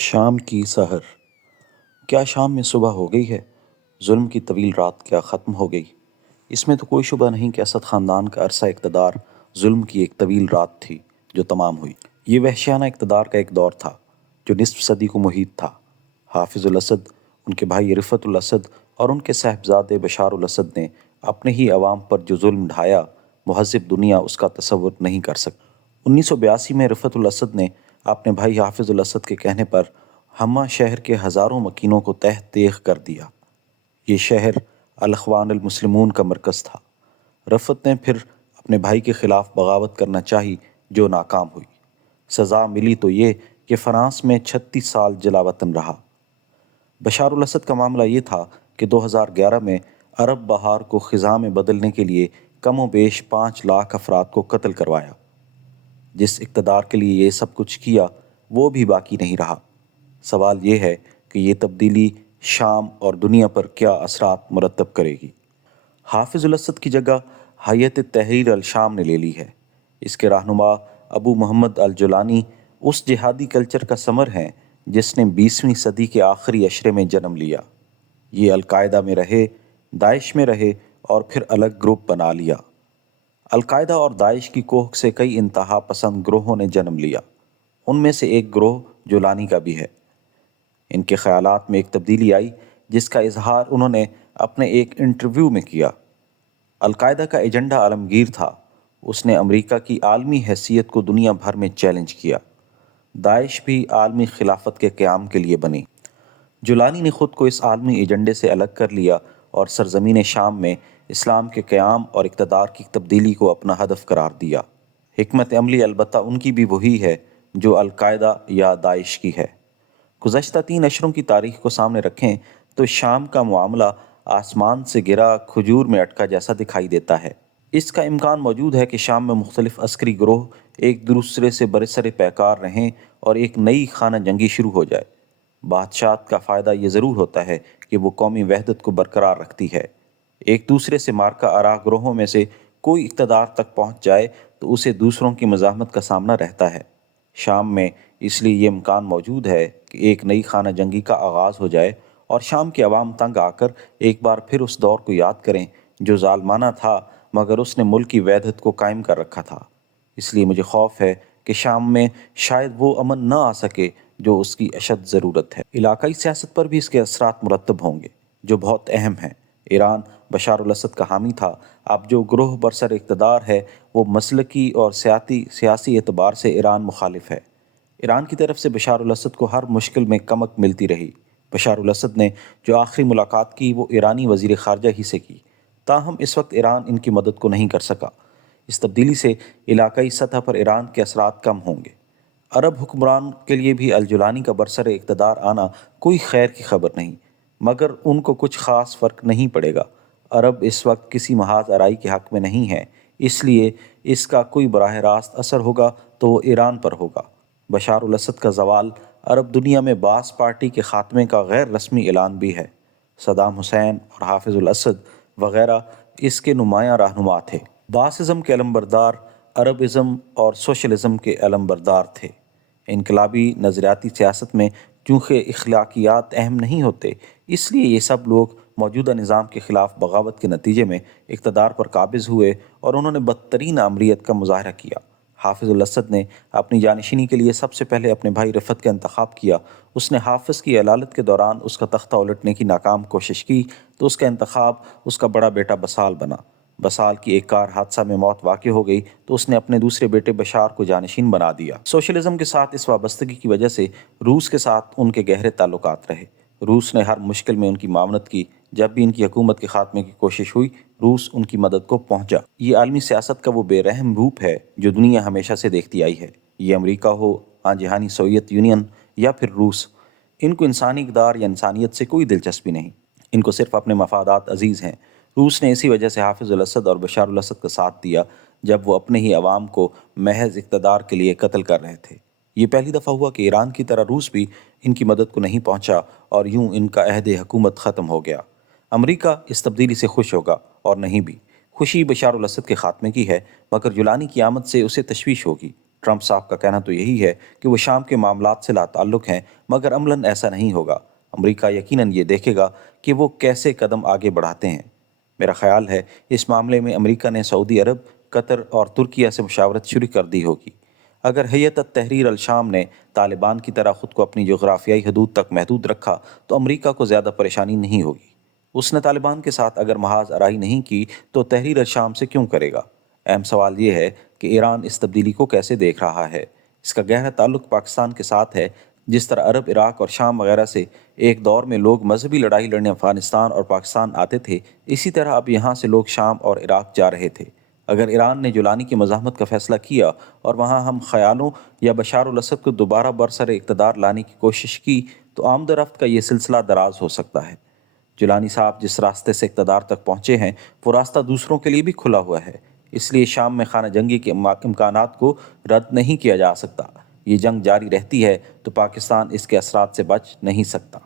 شام کی سحر۔ کیا شام میں صبح ہو گئی ہے؟ ظلم کی طویل رات کیا ختم ہو گئی؟ اس میں تو کوئی شبہ نہیں کہ اسد خاندان کا عرصہ اقتدار ظلم کی ایک طویل رات تھی جو تمام ہوئی۔ یہ وحشیانہ اقتدار کا ایک دور تھا جو نصف صدی کو محیط تھا۔ حافظ الاسد، ان کے بھائی رفعت الاسد اور ان کے صاحبزادے بشار الاسد نے اپنے ہی عوام پر جو ظلم ڈھایا، مہذب دنیا اس کا تصور نہیں کر سکتی۔ 1982 میں رفعت الاسد نے اپنے بھائی حافظ الاسد کے کہنے پر ہمہ شہر کے ہزاروں مکینوں کو تہ تیغ کر دیا۔ یہ شہر الاخوان المسلمون کا مرکز تھا۔ رفعت نے پھر اپنے بھائی کے خلاف بغاوت کرنا چاہی جو ناکام ہوئی۔ سزا ملی تو یہ کہ فرانس میں 36 سال جلا وطن رہا۔ بشار الاسد کا معاملہ یہ تھا کہ 2011 میں عرب بہار کو خزاں میں بدلنے کے لیے کم و بیش 5 لاکھ افراد کو قتل کروایا۔ جس اقتدار کے لیے یہ سب کچھ کیا وہ بھی باقی نہیں رہا۔ سوال یہ ہے کہ یہ تبدیلی شام اور دنیا پر کیا اثرات مرتب کرے گی؟ حافظ الاسد کی جگہ ہیئت تحریر الشام نے لے لی ہے۔ اس کے رہنما ابو محمد الجولانی اس جہادی کلچر کا ثمر ہیں جس نے 20ویں صدی کے آخری عشرے میں جنم لیا۔ یہ القاعدہ میں رہے، داعش میں رہے اور پھر الگ گروپ بنا لیا۔ القاعدہ اور داعش کی کوکھ سے کئی انتہا پسند گروہوں نے جنم لیا۔ ان میں سے ایک گروہ جولانی کا بھی ہے۔ ان کے خیالات میں ایک تبدیلی آئی جس کا اظہار انہوں نے اپنے ایک انٹرویو میں کیا۔ القاعدہ کا ایجنڈا عالمگیر تھا۔ اس نے امریکہ کی عالمی حیثیت کو دنیا بھر میں چیلنج کیا۔ داعش بھی عالمی خلافت کے قیام کے لیے بنی۔ جولانی نے خود کو اس عالمی ایجنڈے سے الگ کر لیا اور سرزمین شام میں اسلام کے قیام اور اقتدار کی تبدیلی کو اپنا ہدف قرار دیا۔ حکمت عملی البتہ ان کی بھی وہی ہے جو القاعدہ یا داعش کی ہے۔ گزشتہ 3 عشروں کی تاریخ کو سامنے رکھیں تو شام کا معاملہ آسمان سے گرا کھجور میں اٹکا جیسا دکھائی دیتا ہے۔ اس کا امکان موجود ہے کہ شام میں مختلف عسکری گروہ ایک دوسرے سے برسر پیکار رہیں اور ایک نئی خانہ جنگی شروع ہو جائے۔ بادشاہت کا فائدہ یہ ضرور ہوتا ہے کہ وہ قومی وحدت کو برقرار رکھتی ہے۔ ایک دوسرے سے مارکا آراء گروہوں میں سے کوئی اقتدار تک پہنچ جائے تو اسے دوسروں کی مزاحمت کا سامنا رہتا ہے۔ شام میں اس لیے یہ امکان موجود ہے کہ ایک نئی خانہ جنگی کا آغاز ہو جائے اور شام کے عوام تنگ آ کر ایک بار پھر اس دور کو یاد کریں جو ظالمانہ تھا مگر اس نے ملک کی وحدت کو قائم کر رکھا تھا۔ اس لیے مجھے خوف ہے کہ شام میں شاید وہ امن نہ آ سکے جو اس کی اشد ضرورت ہے۔ علاقائی سیاست پر بھی اس کے اثرات مرتب ہوں گے جو بہت اہم ہیں۔ ایران بشار الاسد کا حامی تھا۔ اب جو گروہ برسر اقتدار ہے وہ مسلکی اور سیاسی اعتبار سے ایران مخالف ہے۔ ایران کی طرف سے بشار الاسد کو ہر مشکل میں کمک ملتی رہی۔ بشار الاسد نے جو آخری ملاقات کی وہ ایرانی وزیر خارجہ ہی سے کی، تاہم اس وقت ایران ان کی مدد کو نہیں کر سکا۔ اس تبدیلی سے علاقائی سطح پر ایران کے اثرات کم ہوں گے۔ عرب حکمران کے لیے بھی الجولانی کا برسر اقتدار آنا کوئی خیر کی خبر نہیں، مگر ان کو کچھ خاص فرق نہیں پڑے گا۔ عرب اس وقت کسی محاذ آرائی کے حق میں نہیں ہے، اس لیے اس کا کوئی براہ راست اثر ہوگا تو وہ ایران پر ہوگا۔ بشار الاسد کا زوال عرب دنیا میں باس پارٹی کے خاتمے کا غیر رسمی اعلان بھی ہے۔ صدام حسین اور حافظ الاسد وغیرہ اس کے نمایاں رہنما تھے۔ باسزم کے علمبردار عربزم اور سوشلزم کے علمبردار تھے۔ انقلابی نظریاتی سیاست میں چونکہ اخلاقیات اہم نہیں ہوتے، اس لیے یہ سب لوگ موجودہ نظام کے خلاف بغاوت کے نتیجے میں اقتدار پر قابض ہوئے اور انہوں نے بدترین آمریت کا مظاہرہ کیا۔ حافظ الاسد نے اپنی جانشینی کے لیے سب سے پہلے اپنے بھائی رفعت کا انتخاب کیا۔ اس نے حافظ کی علالت کے دوران اس کا تختہ الٹنے کی ناکام کوشش کی تو اس کا انتخاب اس کا بڑا بیٹا بسال بنا۔ بسال کی ایک کار حادثہ میں موت واقع ہو گئی تو اس نے اپنے دوسرے بیٹے بشار کو جانشین بنا دیا۔ سوشلزم کے ساتھ اس وابستگی کی وجہ سے روس کے ساتھ ان کے گہرے تعلقات رہے۔ روس نے ہر مشکل میں ان کی معاونت کی۔ جب بھی ان کی حکومت کے خاتمے کی کوشش ہوئی، روس ان کی مدد کو پہنچا۔ یہ عالمی سیاست کا وہ بے رحم روپ ہے جو دنیا ہمیشہ سے دیکھتی آئی ہے۔ یہ امریکہ ہو، جہانی سوویت یونین یا پھر روس، ان کو انسانی اقدار یا انسانیت سے کوئی دلچسپی نہیں۔ ان کو صرف اپنے مفادات عزیز ہیں۔ روس نے اسی وجہ سے حافظ الاسد اور بشار الاسد کا ساتھ دیا جب وہ اپنے ہی عوام کو محض اقتدار کے لیے قتل کر رہے تھے۔ یہ پہلی دفعہ ہوا کہ ایران کی طرح روس بھی ان کی مدد کو نہیں پہنچا اور یوں ان کا عہد حکومت ختم ہو گیا۔ امریکہ اس تبدیلی سے خوش ہوگا اور نہیں بھی۔ خوشی بشار الاسد کے خاتمے کی ہے، مگر جولانی کی آمد سے اسے تشویش ہوگی۔ ٹرمپ صاحب کا کہنا تو یہی ہے کہ وہ شام کے معاملات سے لا تعلق ہیں، مگر عملاً ایسا نہیں ہوگا۔ امریکہ یقیناً یہ دیکھے گا کہ وہ کیسے قدم آگے بڑھاتے ہیں۔ میرا خیال ہے اس معاملے میں امریکہ نے سعودی عرب، قطر اور ترکیہ سے مشاورت شروع کر دی ہوگی۔ اگر ہیئت تحریر الشام نے طالبان کی طرح خود کو اپنی جغرافیائی حدود تک محدود رکھا تو امریکہ کو زیادہ پریشانی نہیں ہوگی۔ اس نے طالبان کے ساتھ اگر محاذ آرائی نہیں کی تو تحریر الشام سے کیوں کرے گا؟ اہم سوال یہ ہے کہ ایران اس تبدیلی کو کیسے دیکھ رہا ہے۔ اس کا گہرا تعلق پاکستان کے ساتھ ہے۔ جس طرح عرب، عراق اور شام وغیرہ سے ایک دور میں لوگ مذہبی لڑائی لڑنے افغانستان اور پاکستان آتے تھے، اسی طرح اب یہاں سے لوگ شام اور عراق جا رہے تھے۔ اگر ایران نے جولانی کی مزاحمت کا فیصلہ کیا اور وہاں ہم خیالوں یا بشار الاسد کو دوبارہ برسر اقتدار لانے کی کوشش کی تو آمد و رفت کا یہ سلسلہ دراز ہو سکتا ہے۔ جولانی صاحب جس راستے سے اقتدار تک پہنچے ہیں وہ راستہ دوسروں کے لیے بھی کھلا ہوا ہے، اس لیے شام میں خانہ جنگی کے امکانات کو رد نہیں کیا جا سکتا۔ یہ جنگ جاری رہتی ہے تو پاکستان اس کے اثرات سے بچ نہیں سکتا۔